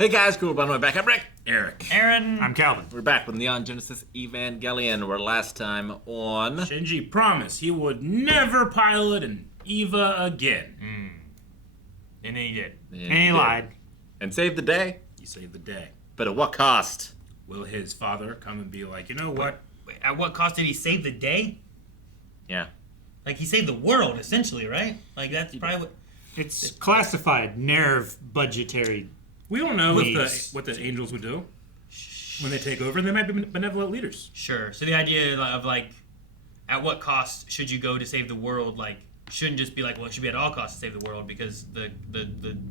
Hey guys, cool, by the way, back. I'm Rick. Eric. Aaron. I'm Calvin. We're back with Neon Genesis Evangelion. We're last time on... Shinji promised he would never pilot an Eva again. And then he did. And he lied. And saved the day. He saved the day. But at what cost? Will his father come and be like, you know what? Wait, at what cost did he save the day? Yeah. Like, he saved the world, essentially, right? Like, that's probably what... It's classified nerve budgetary. We don't know Please. what the angels would do when they take over. They might be benevolent leaders. Sure. So the idea of, like, at what cost should you go to save the world, like, shouldn't just be like, well, it should be at all costs to save the world because the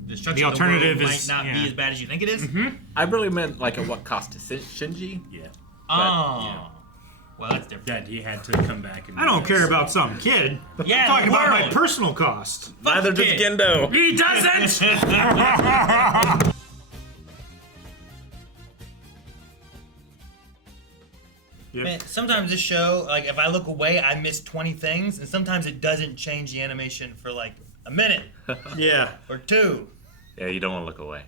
destruction of the alternative world is- might not yeah. be as bad as you think it is. I really meant, like, at what cost to Shinji? Yeah. Oh. yeah. Well, that's different. That he had to come back and... I don't care about some kid. Yeah, I'm talking the about my world. personal cost. Neither does kid. Gendo. He doesn't! Man, sometimes this show, like, if I look away, I miss 20 things, and sometimes it doesn't change the animation for, like, a minute Yeah. or two. Yeah, you don't want to look away.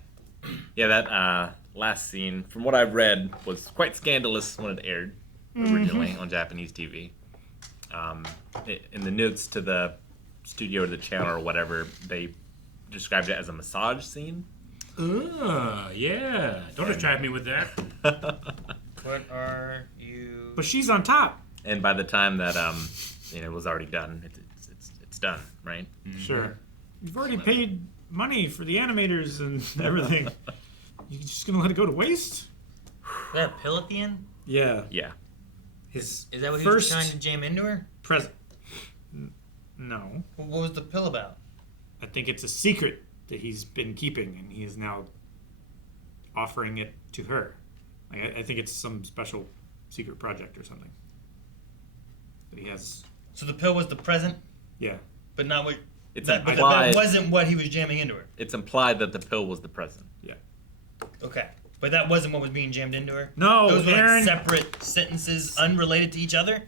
Yeah, that last scene, from what I've read, was quite scandalous when it aired originally on Japanese TV. In the notes to the studio or the channel or whatever, they described it as a massage scene. Yeah. Don't distract me with that. What are you... But she's on top. And by the time that it was already done, it's done, right? Sure. You've already paid money for the animators and everything. You're just gonna let it go to waste? Is that a pill at the end? Yeah. Yeah. His Is that what he was first trying to jam into her? present. No. What was the pill about? I think it's a secret that he's been keeping, and he is now offering it to her. Like, I think it's some special secret project or something that he has. So the pill was the present, Yeah. but not what... It's But implied. that wasn't what he was jamming into her. It's implied that the pill was the present. Yeah. Okay. But that wasn't what was being jammed into her? No, Those were Aaron. like separate sentences unrelated to each other?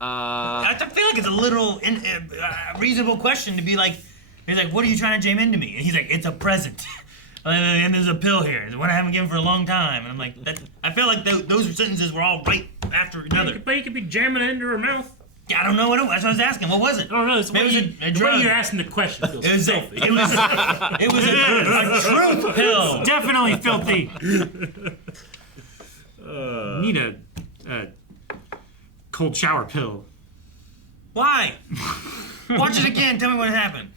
I feel like it's a little reasonable question to be like, he's like, what are you trying to jam into me? And he's like, it's a present. And there's a pill here. The one I haven't given for a long time. And I'm like, I feel like those sentences were all right after each other. But you could be jamming it into her mouth. Yeah, I don't know. That's what I was asking. What was it? I don't know. It's the way, Maybe it was a the way drug. you're asking the question feels It was filthy. it was a truth pill. Definitely filthy. Need a cold shower pill. Why? Watch it again. Tell me what happened.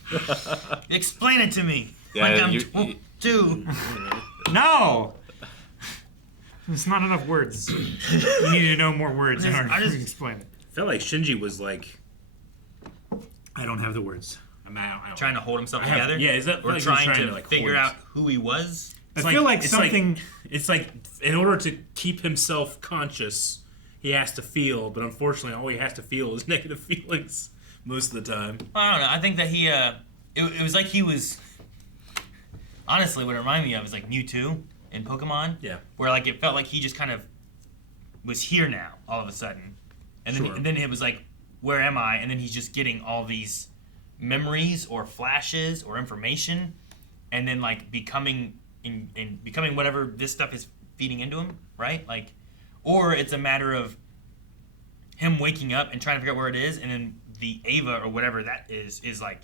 Explain it to me. Yeah, like I'm you- two. No! There's not enough words. You need to know more words in order to explain it. I felt like Shinji was like... I don't have the words. I don't Trying to hold himself I have- together. yeah, is that or like he's trying trying to to, like, figure hold out who he was? I feel like it's something... It's like in order to keep himself conscious, he has to feel, but unfortunately all he has to feel is negative feelings most of the time. I don't know. I think that he, it was like he was, honestly, what it reminded me of is like Mewtwo in Pokemon. Yeah. Where like it felt like he just kind of was here now, all of a sudden. And then, Sure. and then it was like, where am I? And then he's just getting all these memories or flashes or information and then like becoming whatever this stuff is feeding into him, right? Like, or it's a matter of him waking up and trying to figure out where it is, and then the Eva or whatever that is like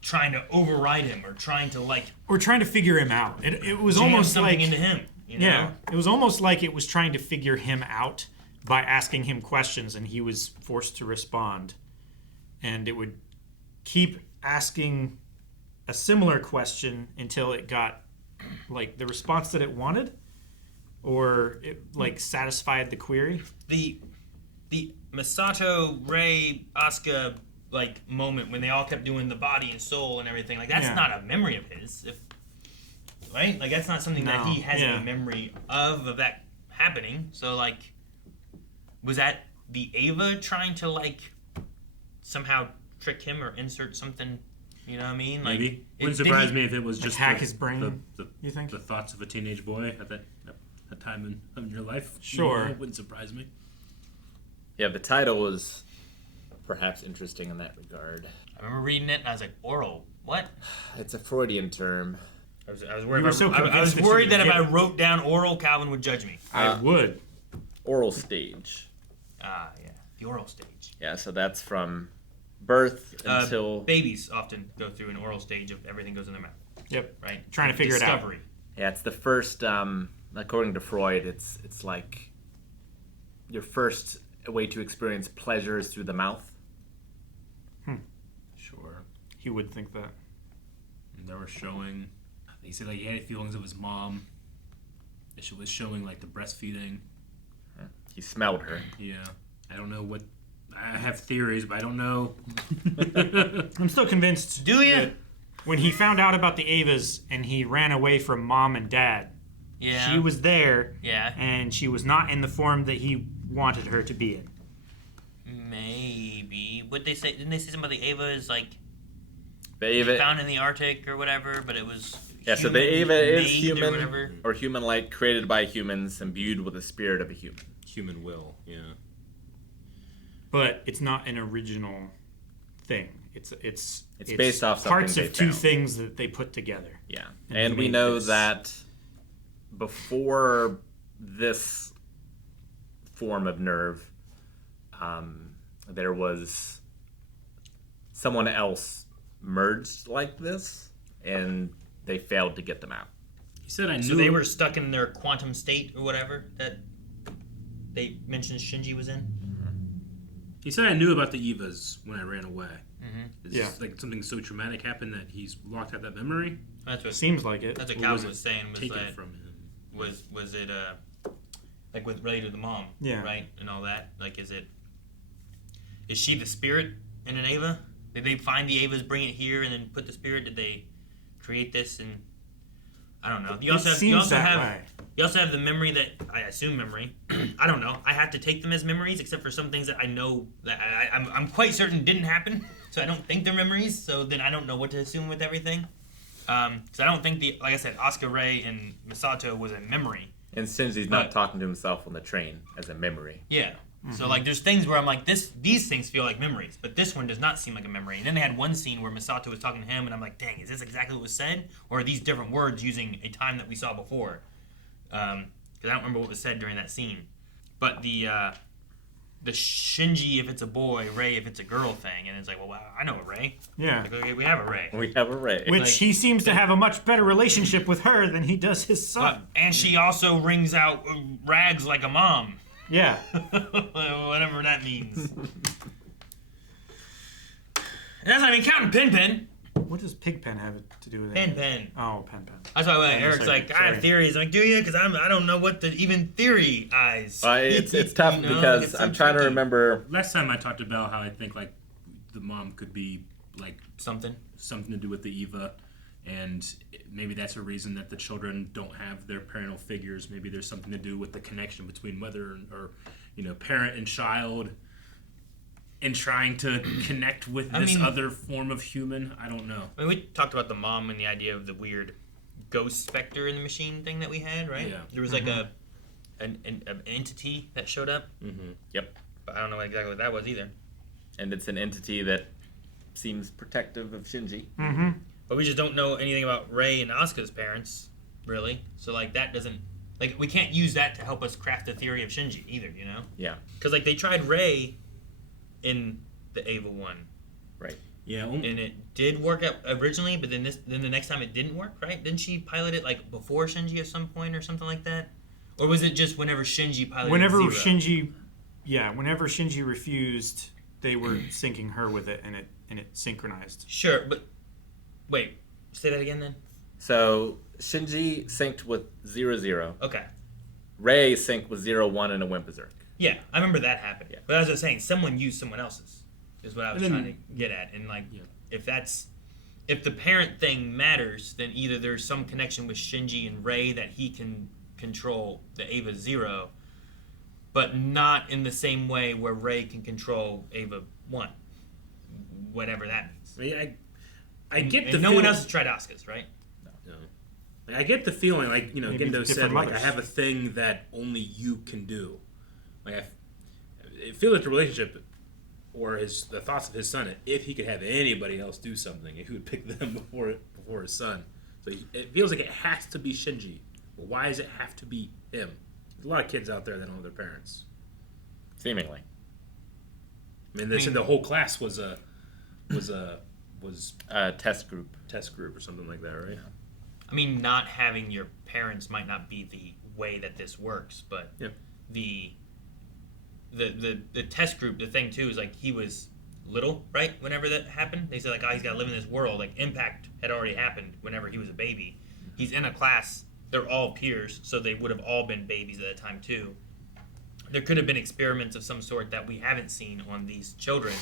trying to override him or trying to like Or trying to figure him out. It was jam almost something like... into him. You know? Yeah, it was almost like it was trying to figure him out by asking him questions, and he was forced to respond. And it would keep asking a similar question until it got like the response that it wanted, or it like satisfied the query. The Masato, Rei, Asuka like moment when they all kept doing the body and soul and everything, like that's Yeah. not a memory of his, right? Like that's not something that No, he has yeah. a memory of that happening. So like, was that the Eva trying to like somehow trick him or insert something? You know what I mean? Like, Maybe. did Wouldn't he- surprise me if it was just hack his brain, the, you think? the thoughts of a teenage boy at that time in your life. Sure. You know, it wouldn't surprise me. Yeah, the title was perhaps interesting in that regard. I remember reading it and I was like, oral, what? It's a Freudian term. I was worried. You were so I was convinced that worried you that would if I get it. wrote down oral, Calvin would judge me. I would. Oral stage. Ah, yeah, the oral stage. Yeah, so that's from birth until Babies often go through an oral stage of everything goes in their mouth, Yep. right? Trying to figure it out. Discovery. yeah, it's the first. According to Freud, it's like your first way to experience pleasure is through the mouth. Sure. He would think that. And they were showing. He said like he had feelings of his mom. She was showing like the breastfeeding. He smelled her. Yeah. I don't know what. I have theories, but I don't know. I'm still convinced. Do ya? that when he found out about the Evas and he ran away from mom and dad, Yeah. she was there, Yeah. and she was not in the form that he wanted her to be in. Maybe. What they say? Didn't they say something about the Eva is like The Eva, found in the Arctic or whatever? But it was so the Eva is human-made or human whatever. or human-like, created by humans, imbued with the spirit of a human. Human will. Yeah. But it's not an original thing. It's based off something parts they of two found. things that they put together. Yeah, And and he we made know this. that before this form of nerve, there was someone else merged like this, and they failed to get them out. He said I knew. So they were stuck in their quantum state or whatever that they mentioned Shinji was in. He said I knew about the Evas when I ran away. Mm-hmm. Is Yeah. like something so traumatic happened that he's blocked out that memory. That's what Seems like it. that's what Or Calvin it was saying. Was taken that from him? was it like with Ray to the mom? Yeah. Right, and all that. Like, is she the spirit in an Eva? Did they find the Evas, bring it here, and then put the spirit? Did they create this? And I don't know. You also have the memory that I assume memory. I don't know. I have to take them as memories, except for some things that I know that I'm quite certain didn't happen. So I don't think they're memories. So then I don't know what to assume with everything. Because I don't think like I said, Asuka Rei and Misato was a memory. And Shinji's not talking to himself on the train as a memory. Yeah. So like, there's things where I'm like, these things feel like memories, but this one does not seem like a memory. And then they had one scene where Misato was talking to him, and I'm like, dang, is this exactly what was said, or are these different words using a time that we saw before? Because I don't remember what was said during that scene. But the Shinji if it's a boy, Rei if it's a girl thing, and it's like, well, wow, I know a Rei. Yeah. Like, okay, we have a Rei. We have a Ray. Which like- he seems to have a much better relationship with her than he does his But, son. and she also rings out rags like a mom. Yeah. Whatever that means. And that's not even counting Pin. What does Pigpen have to do with it? Pin. Oh, Pen. That's why Yeah, Eric's sorry, like, I have sorry. theories. I'm like, do you? Because I don't know what the even theory eyes. It's tough You know, because it's so I'm trying to tricky. remember. Last time I talked about how I think like the mom could be like Something. something to do with the Eva, and maybe that's a reason that the children don't have their parental figures. Maybe there's something to do with the connection between mother or parent and child, and trying to connect with this other form of human. I don't know. I mean, we talked about the mom and the idea of the weird ghost specter in the machine thing that we had, right? Yeah. There was like an entity that showed up, Yep. but I don't know exactly what that was either. And it's an entity that seems protective of Shinji. Mm-hmm. But we just don't know anything about Rei and Asuka's parents, really. So like that doesn't we can't use that to help us craft a theory of Shinji either, you know? Yeah. Because like they tried Rei in the Eva one, Right. Yeah. and it did work out originally, but then the next time it didn't work, right? Didn't she pilot it like before Shinji at some point or something like that? Or was it just whenever Shinji piloted Whenever Zero? whenever Shinji refused, they were syncing her with it, and it synchronized. Sure, but wait, say that again then. So Shinji synced with 00. Okay. Ray synced with 01 and a Wimpazurk. Yeah, I remember that happened. Yeah. But as I was saying, someone used someone else's, is what I was And then- trying to get at. And like, Yeah. if the parent thing matters, then either there's some connection with Shinji and Rei that he can control the Eva 0, but not in the same way where Rei can control Eva 1, whatever that means. I mean, I get And the no one feeling- else has tried Asuka's, right? No. Like, I get the feeling, like, Maybe Gendo different said, like, I mothers. have a thing that only you can do. Like, I feel that the relationship, or the thoughts of his son, if he could have anybody else do something, he would pick them before his son. So it feels like it has to be Shinji. Well, why does it have to be him? There's a lot of kids out there that don't have their parents. Seemingly. I mean, they said the whole class was a Test group. test group or something like that, right? I mean, not having your parents might not be the way that this works, but Yeah. the test group, the thing too is like he was little, right? Whenever that happened, they said like, oh, he's got to live in this world. Like impact had already happened whenever he was a baby. He's in a class. They're all peers, so they would have all been babies at that time too. There could have been experiments of some sort that we haven't seen on these children,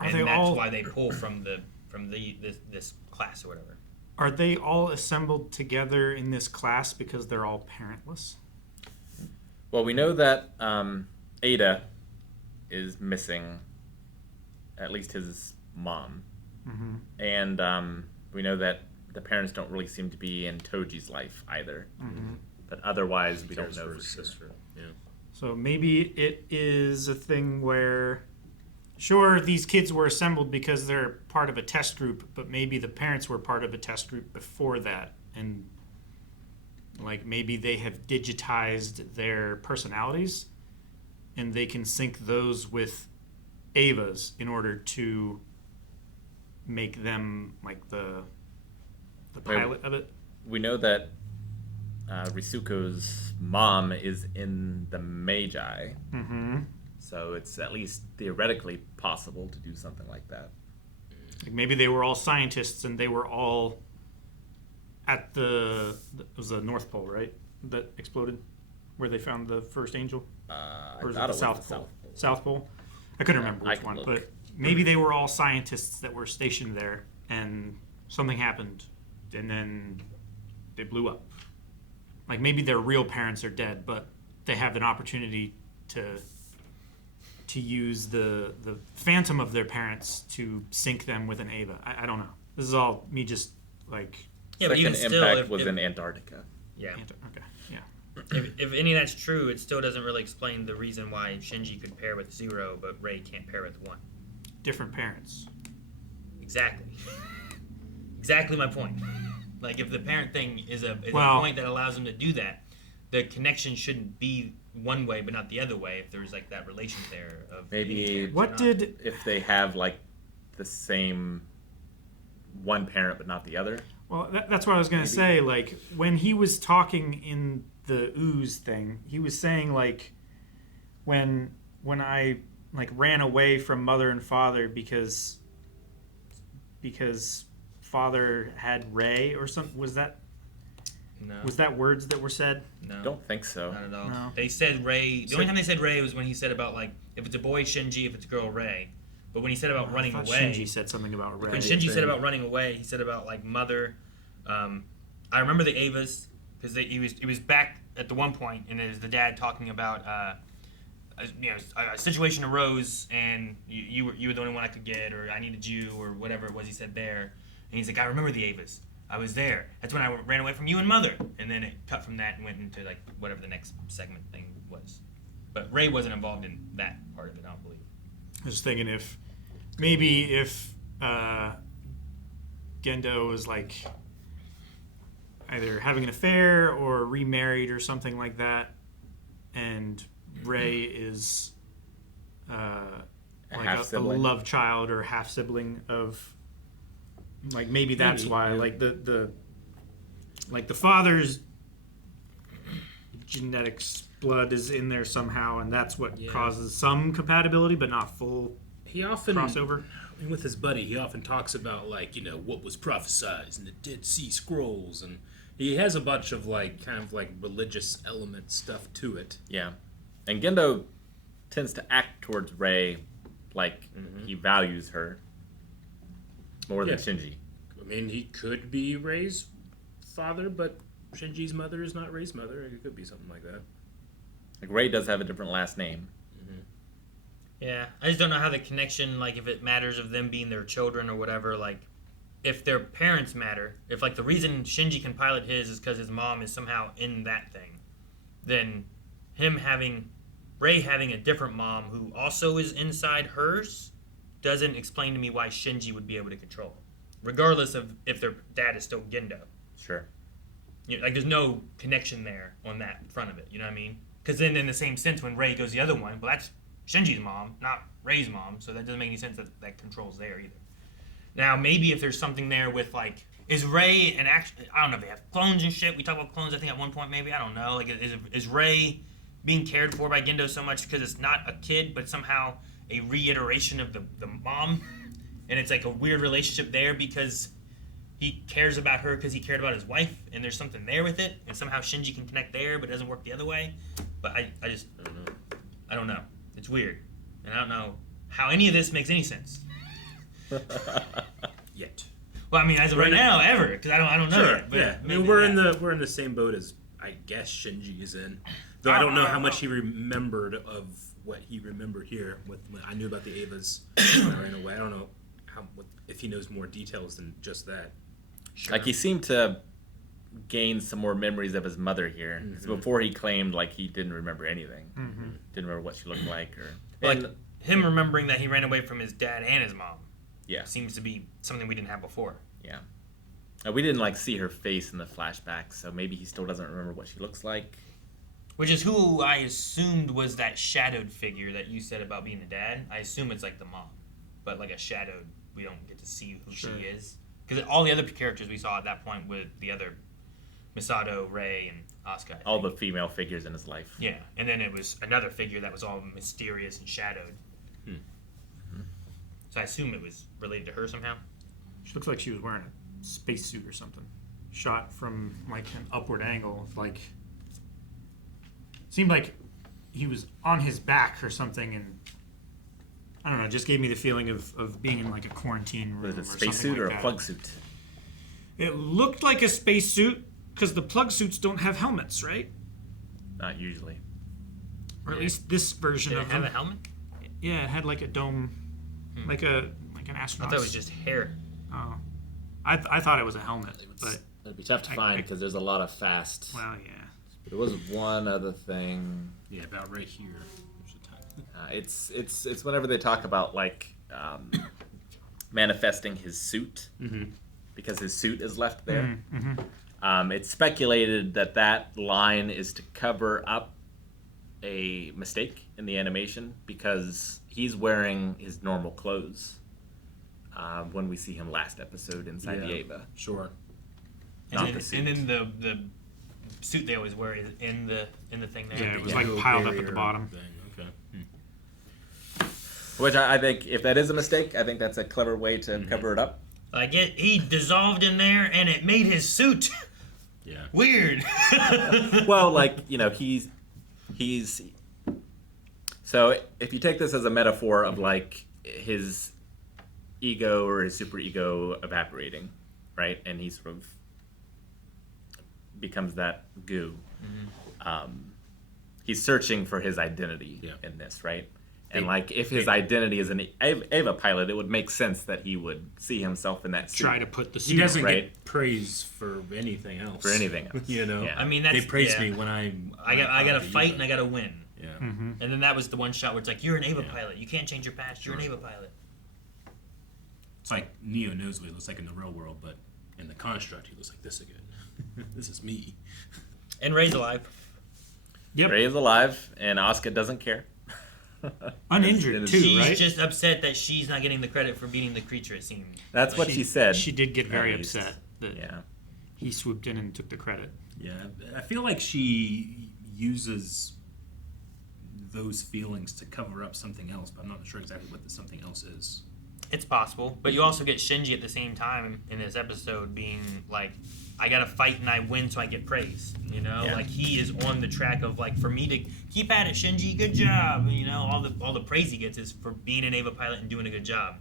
and that's why they pull from this class or whatever. Are they all assembled together in this class because they're all parentless? Well, we know that Ada is missing at least his mom. Mm-hmm. And we know that the parents don't really seem to be in Toji's life either. Mm-hmm. But otherwise, we Cares don't know for for his sure. sister. Yeah. So maybe it is a thing where, sure, these kids were assembled because they're part of a test group, but maybe the parents were part of a test group before that. And like maybe they have digitized their personalities and they can sync those with Ava's in order to make them like the pilot of it. We know that Risuko's mom is in the Magi. Mm-hmm. So it's at least theoretically possible to do something like that. Like maybe they were all scientists and they were all at it was the North Pole, right? That exploded, where they found the first angel, or is it the South Pole? South Pole. I couldn't remember which one, but maybe they were all scientists that were stationed there, and something happened, and then they blew up. Like maybe their real parents are dead, but they have an opportunity to use the phantom of their parents to sync them with an Ava. I don't know. This is all me just like. Yeah, but even Second still, impact if, was if, in Antarctica. yeah, Okay, yeah. if any of that's true, it still doesn't really explain the reason why Shinji could pair with 0, but Rei can't pair with 1. Different parents. Exactly. Exactly my point. Like, if the parent thing is a point that allows them to do that, the connection shouldn't be one way but not the other way if there's, like, that relation there of... Maybe What did... if they have, like, the same one parent but not the other. Well, that's what I was going to say. Like, when he was talking in the ooze thing, he was saying, like, when I, like, ran away from mother and father because father had Rei or something, was that words that were said? No. I don't think so. Not at all. No. They said Rei... The only time they said Rei was when he said about, like, if it's a boy, Shinji, if it's a girl, Rei. But when he said about running I thought away... Shinji said something about Rei. When Shinji said about running away, he said about, like, mother. I remember the Avas, because he was back at the one point, and it was the dad talking about, a situation arose, and you were the only one I could get, or I needed you, or whatever it was he said there. And he's like, I remember the Avas. I was there. That's when I ran away from you and mother. And then it cut from that and went into, like, whatever the next segment thing was. But Rei wasn't involved in that part of it, I don't believe. I was thinking if Gendo was like either having an affair or remarried or something like that, and Rei is like a love child or half sibling of, like maybe that's why like the father's genetics blood is in there somehow, and that's what causes some compatibility but not full He often crossover. With his buddy, he often talks about, like, what was prophesied in the Dead Sea Scrolls, and he has a bunch of, like, kind of, like, religious element stuff to it. Yeah. And Gendo tends to act towards Rei like he values her more than Shinji. I mean, he could be Rei's father, but Shinji's mother is not Rei's mother. It could be something like that. Like, Rei does have a different last name. Yeah, I just don't know how the connection, like, if it matters of them being their children or whatever, like, if their parents matter, if, like, the reason Shinji can pilot his is because his mom is somehow in that thing, then Rei having a different mom who also is inside hers doesn't explain to me why Shinji would be able to control it, regardless of if their dad is still Gendo. Sure. Like there's no connection there on that front of it. You know what I mean? Because then in the same sense, when Rei goes the other one, well, that's Shinji's mom, not Rei's mom, so that doesn't make any sense that control's there either. Now, maybe if there's something there with, like, is Rei an action? I don't know if they have clones and shit. We talked about clones, I think, at one point, maybe. I don't know. Like, is Rei being cared for by Gendo so much because it's not a kid, but somehow a reiteration of the mom? And it's like a weird relationship there because he cares about her because he cared about his wife, and there's something there with it, and somehow Shinji can connect there, but it doesn't work the other way. But I don't know. It's weird. And I don't know how any of this makes any sense. Yet. Well, I mean, as of right now, ever, because I don't know Sure. yet. But Yeah. I mean, we're in the same boat as I guess Shinji is in. Though I don't know how much he remembered of what he remembered here. What I knew about the Evas in a way. I don't know if he knows more details than just that. Sure. Like he seemed to gain some more memories of his mother here. 'Cause before he claimed like he didn't remember anything. Didn't remember what she looked like or. Like him remembering that he ran away from his dad and his mom. Yeah. Seems to be something we didn't have before. Yeah. We didn't like see her face in the flashback, so maybe he still doesn't remember what she looks like. Which is who I assumed was that shadowed figure that you said about being the dad. I assume it's like the mom, but like a shadowed. We don't get to see who she is because all the other characters we saw at that point with the other Misato, Rei, and Asuka. All the female figures in his life. Yeah, and then it was another figure that was all mysterious and shadowed. So I assume it was related to her somehow. She looks like she was wearing a spacesuit or something. Shot from like an upward angle. Like seemed like he was on his back or something, and I don't know. It just gave me the feeling of being in like a quarantine room. Was it a or something spacesuit like or a that. plug suit? It looked like a spacesuit because the plug suits don't have helmets, right? Not usually. Or at least this version Did it of have them. a helmet? Yeah, it had like a dome, like an I astronaut. thought it was just hair. Oh, I thought it was a helmet, but It'd be tough to find because there's a lot of fast. well, yeah. There was one other thing. Yeah, about right here. There's a time. It's whenever they talk about like manifesting his suit because his suit is left there. It's speculated that line is to cover up a mistake in the animation because he's wearing his normal clothes when we see him last episode inside the Eva. Sure. Not And the suit. then the suit they always wear is in the thing there. Yeah, it was Yeah. like No piled up at barrier the bottom. thing. Okay. Which I think, if that is a mistake, I think that's a clever way to cover it up. Like he dissolved in there and it made his suit Yeah. weird. Well, like, you know, he's so if you take this as a metaphor of like his ego or his super ego evaporating, right, and he sort of becomes that goo. He's searching for his identity in this, right? And like, if his identity is an Eva pilot, it would make sense that he would see himself in that suit. Try to put the He suit on. doesn't Right. get praise for anything else. For anything else. You know. Yeah. I mean, that's They praise yeah. me when I'm. I got to fight and I got to win. Yeah. And then that was the one shot where it's like, you're an Eva pilot. You can't change your past. You're an Eva pilot. It's like Neo knows what he looks like in the real world, but in the construct, he looks like this again. This is me. And Rei's alive. Yep. Rei is alive, and Asuka doesn't care. Uninjured, too, She's right? just upset that she's not getting the credit for beating the creature, it seems. That's what she said. She did get very at least. upset that Yeah. he swooped in and took the credit. Yeah, I feel like she uses those feelings to cover up something else, but I'm not sure exactly what the something else is. It's possible. But you also get Shinji at the same time in this episode being like, I gotta fight and I win so I get praise. You know? Yeah. Like he is on the track of like, for me to keep at it, Shinji, good job. You know, all the praise he gets is for being an Eva pilot and doing a good job.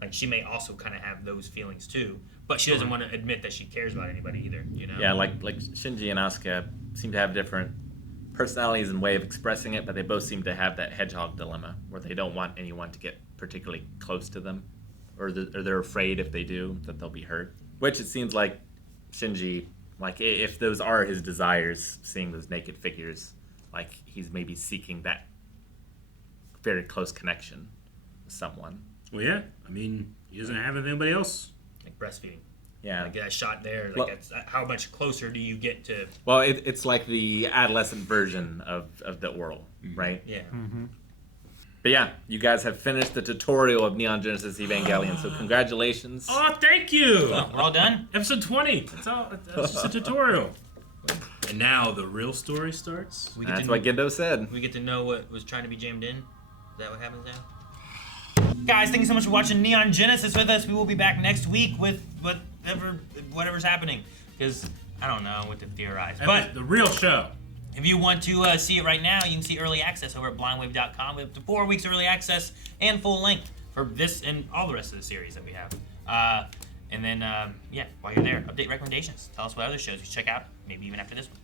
Like she may also kind of have those feelings too. But she doesn't want to admit that she cares about anybody either, you know? Yeah, like Shinji and Asuka seem to have different personalities and way of expressing it, but they both seem to have that hedgehog dilemma where they don't want anyone to get particularly close to them, or they're afraid if they do that they'll be hurt. Which it seems like Shinji, like if those are his desires, seeing those naked figures, like he's maybe seeking that very close connection with someone. Well, yeah. I mean, he doesn't have anybody else. Like breastfeeding. Yeah. Like that shot there. Like Well- that's how much closer do you get to? Well, it's like the adolescent version of the oral, right? Yeah. But yeah, you guys have finished the tutorial of Neon Genesis Evangelion, so congratulations. Oh, thank you. We're all done. Episode 20. That's just a tutorial. And now the real story starts. We get That's to what Gendo said. we get to know what was trying to be jammed in. Is that what happens now? Guys, thank you so much for watching Neon Genesis with us. We will be back next week with whatever's happening, because I don't know what to theorize. But The real show. if you want to see it right now, you can see early access over at blindwave.com. We have up to 4 weeks early access and full length for this and all the rest of the series that we have. And then, while you're there, update recommendations. Tell us what other shows you should check out, maybe even after this one.